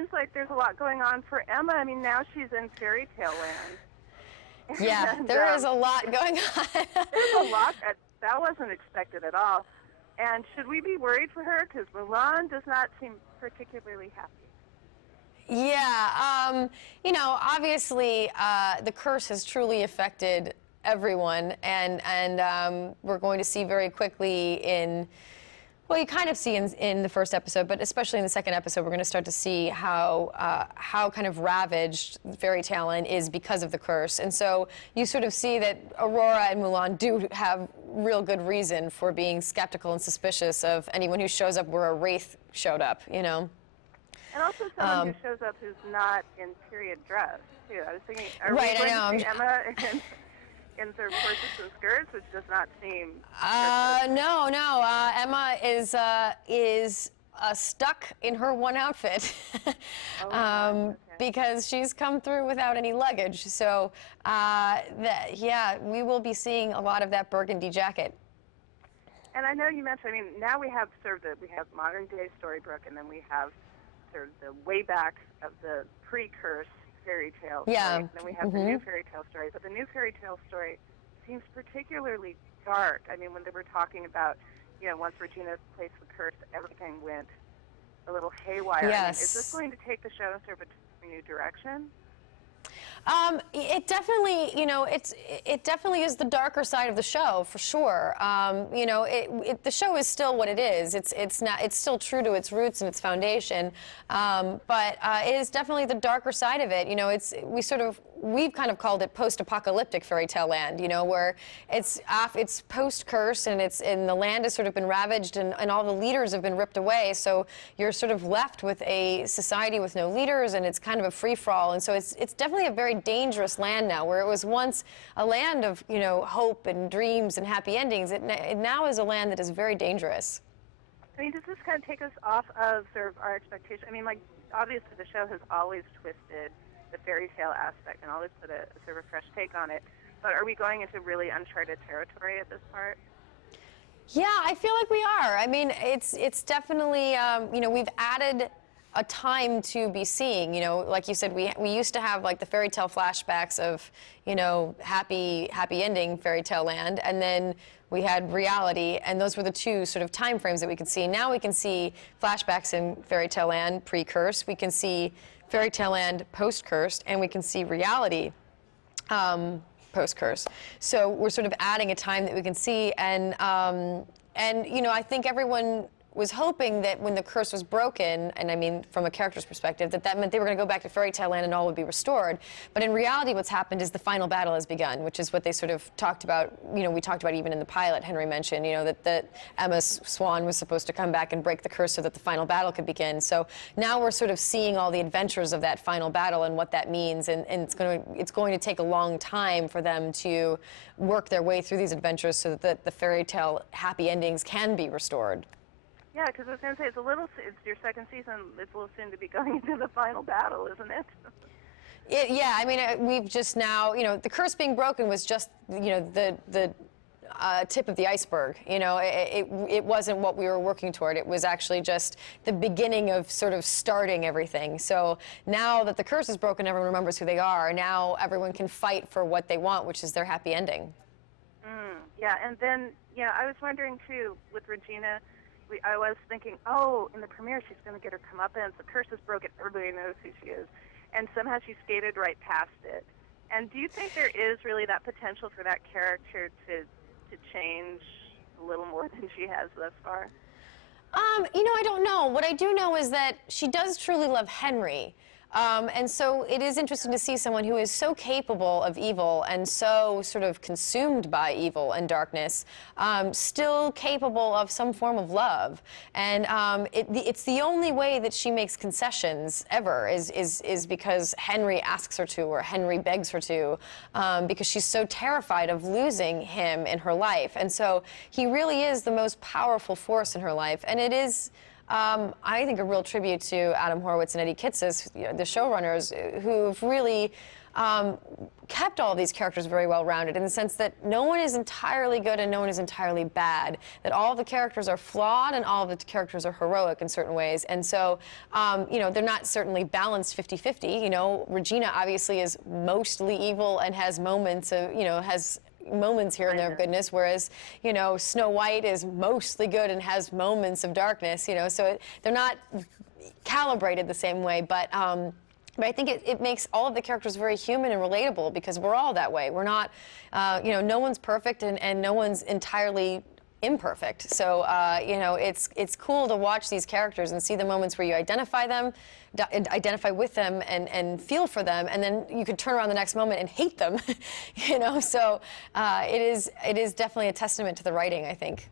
seems like there's a lot going on for Emma. I mean, now she's in fairy tale land. Yeah, And, there is a lot going on. there's a lot that wasn't expected at all. And should we be worried for her? Because Mulan does not seem particularly happy. Yeah, you know, obviously the curse has truly affected everyone, and we're going to see very quickly in, well, you kind of see in the first episode, but especially in the second episode, we're going to start to see how kind of ravaged Fairy Tale Land is because of the curse. And so you sort of see that Aurora and Mulan do have real good reason for being skeptical and suspicious of anyone who shows up where a wraith showed up, you know. And also someone who shows up who's not in period dress, too. I was thinking, are right, we going to see Emma in sort of corsets and skirts, which does not seem... No. Emma is stuck in her one outfit Okay. because she's come through without any luggage. So, yeah, we will be seeing a lot of that burgundy jacket. And I know you mentioned, I mean, now we have sort of we have modern day Storybrooke, and then we have sort of the way back of the pre-curse fairy tale story. Yeah. And then we have the new fairy tale story. But the new fairy tale story seems particularly dark. I mean, when they were talking about, you know, once Regina placed the curse, everything went a little haywire. Yes. I mean, is this going to take the show in sort of a new direction? It definitely, you know, it definitely is the darker side of the show, for sure. You know, the show is still what it is. It's still true to its roots and its foundation, but it is definitely the darker side of it. You know, we've kind of called it post-apocalyptic fairy tale land. You know, where it's post-curse and the land has sort of been ravaged and all the leaders have been ripped away. So you're sort of left with a society with no leaders, and it's kind of a free-for-all. And so it's definitely a very dangerous land now, where it was once a land of, you know, hope and dreams and happy endings. It now is a land that is very dangerous. I mean, does this kind of take us off of sort of our expectation? I mean, like, obviously the show has always twisted the fairy tale aspect and always put a sort of a fresh take on it. But are we going into really uncharted territory at this part? Yeah, I feel like we are. I mean, it's definitely, you know, we've added a time to be seeing. You know, like you said, we used to have like the fairy tale flashbacks of, you know, happy ending fairy tale land, and then we had reality, and those were the two sort of time frames that we could see. Now we can see flashbacks in fairy tale land pre-curse, we can see fairy tale land post-curse, and we can see reality post-curse. So we're sort of adding a time that we can see, and you know, I think everyone was hoping that when the curse was broken, and I mean from a character's perspective, that meant they were going to go back to fairy tale land and all would be restored. But in reality, what's happened is the final battle has begun, which is what they sort of talked about. You know, we talked about even in the pilot, Henry mentioned, you know, that Emma Swan was supposed to come back and break the curse so that the final battle could begin. So now we're sort of seeing all the adventures of that final battle and what that means, and it's going to take a long time for them to work their way through these adventures so that the fairy tale happy endings can be restored. Yeah, because I was going to say, it's your second season, it's a little soon to be going into the final battle, isn't it? Yeah, I mean, we've just now, you know, the curse being broken was just, you know, the tip of the iceberg. You know, it wasn't what we were working toward. It was actually just the beginning of sort of starting everything. So now that the curse is broken, everyone remembers who they are. Now everyone can fight for what they want, which is their happy ending. Yeah, and then, you know, I was wondering, too, with Regina, I was thinking, oh, in the premiere, she's going to get her comeuppance. The curse is broken. Everybody knows who she is. And somehow she skated right past it. And do you think there is really that potential for that character to change a little more than she has thus far? You know, I don't know. What I do know is that she does truly love Henry. And so it is interesting to see someone who is so capable of evil and so sort of consumed by evil and darkness, still capable of some form of love. And it's the only way that she makes concessions ever is because Henry asks her to, or Henry begs her to, because she's so terrified of losing him in her life. And so he really is the most powerful force in her life. And it is, I think, a real tribute to Adam Horowitz and Eddie Kitsis, you know, the showrunners, who've really kept all these characters very well rounded in the sense that no one is entirely good and no one is entirely bad. That all of the characters are flawed and all of the characters are heroic in certain ways. And so, you know, they're not certainly balanced 50-50. You know, Regina obviously is mostly evil and has moments of, you know, has moments here and there of goodness, whereas, you know, Snow White is mostly good and has moments of darkness, you know, so they're not calibrated the same way, but I think it makes all of the characters very human and relatable because we're all that way. We're not, you know, no one's perfect and no one's entirely imperfect. So, you know, it's cool to watch these characters and see the moments where you identify with them and feel for them, and then you could turn around the next moment and hate them, you know. So it is definitely a testament to the writing, I think.